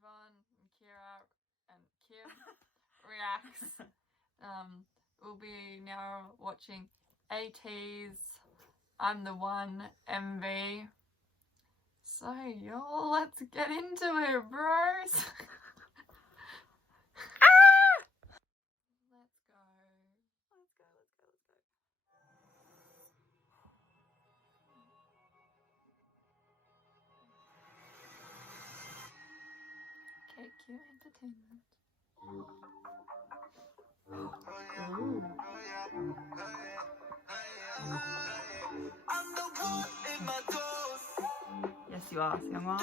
Siobhan and Ciara and Kim reacts. We'll be now watching Ateez, I'm the One MV. So y'all, let's get into it, bros. Let's go. KQ Entertainment. Yes, you are, Ciara.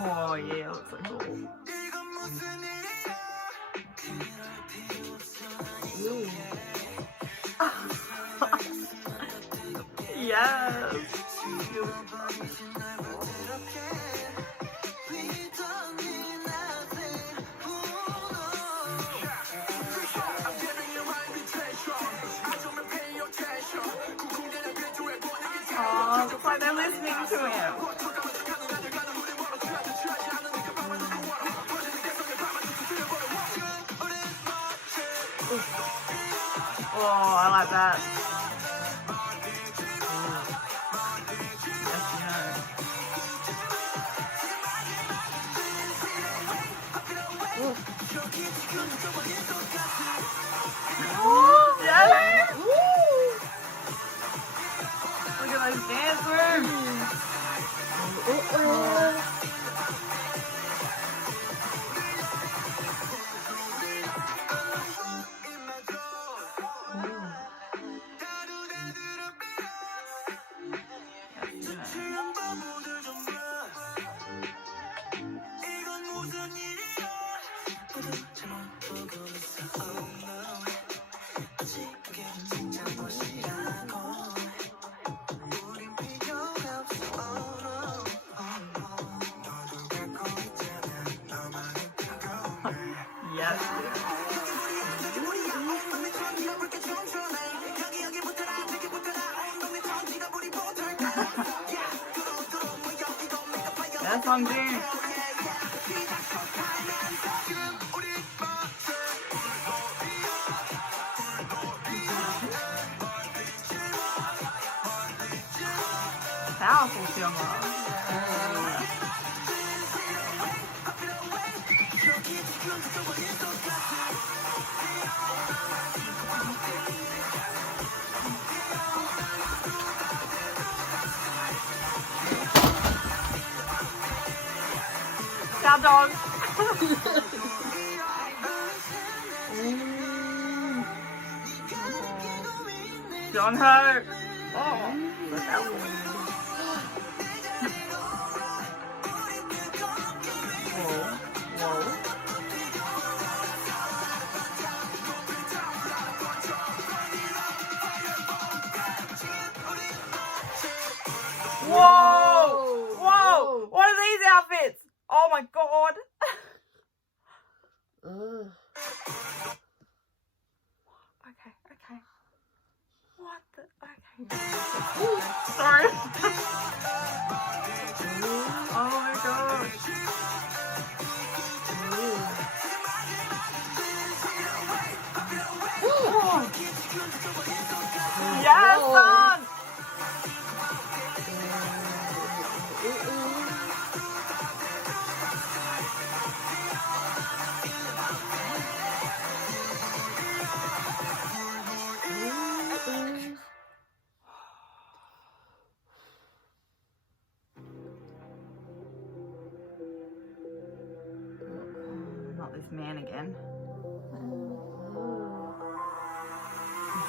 Oh yeah, looks so cool. Yes. Oh, looks like they're listening to him. Oh, I like that. Oh, yes. Look at those dance moves. Yes. That's on dude. Powerful Ciara. Cow dog. Don't hurt. Oh, look out. Whoa! Whoa! What are these outfits? Oh my god! Okay. What the? Okay. Sorry. Oh my god. Yes, son! Not this man again.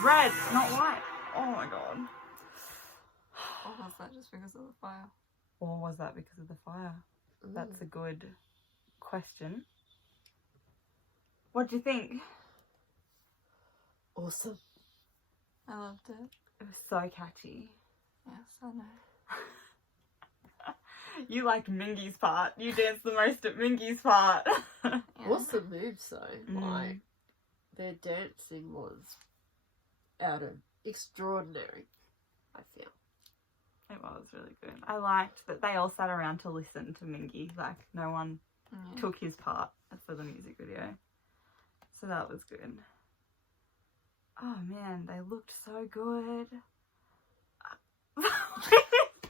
Red, not white. Oh my god. Or was that just because of the fire? Or was that because of the fire? That's a good question. What do you think? Awesome. I loved it. It was so catchy. Yes, I know. You liked Mingy's part. You danced the most at Mingy's part. Yeah. What's the moves though? Like, their dancing was out of extraordinary, I feel. It was really good. I liked that they all sat around to listen to Mingy. Like, no one took his part for the music video. So that was good. Oh, man, they looked so good.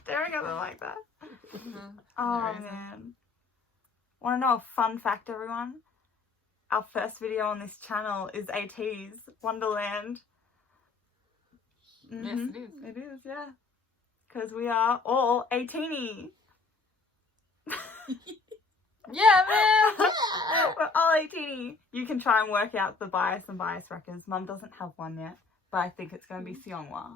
Staring at them like that. Oh, man. Want to know a fun fact, everyone? Our first video on this channel is Ateez, Wonderland. Yes, it is. It is, yeah. Because we are all 18-y. Yeah, man! We're all 18-y. You can try and work out the bias and bias wreckers. Mum doesn't have one yet, but I think it's going to be Seonghwa.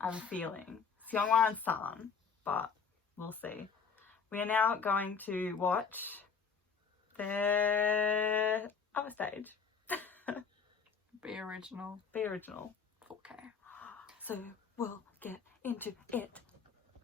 I have a feeling. Seonghwa and San, but we'll see. We are now going to watch the other stage. Be original. Be original. 4K. So we'll get into it.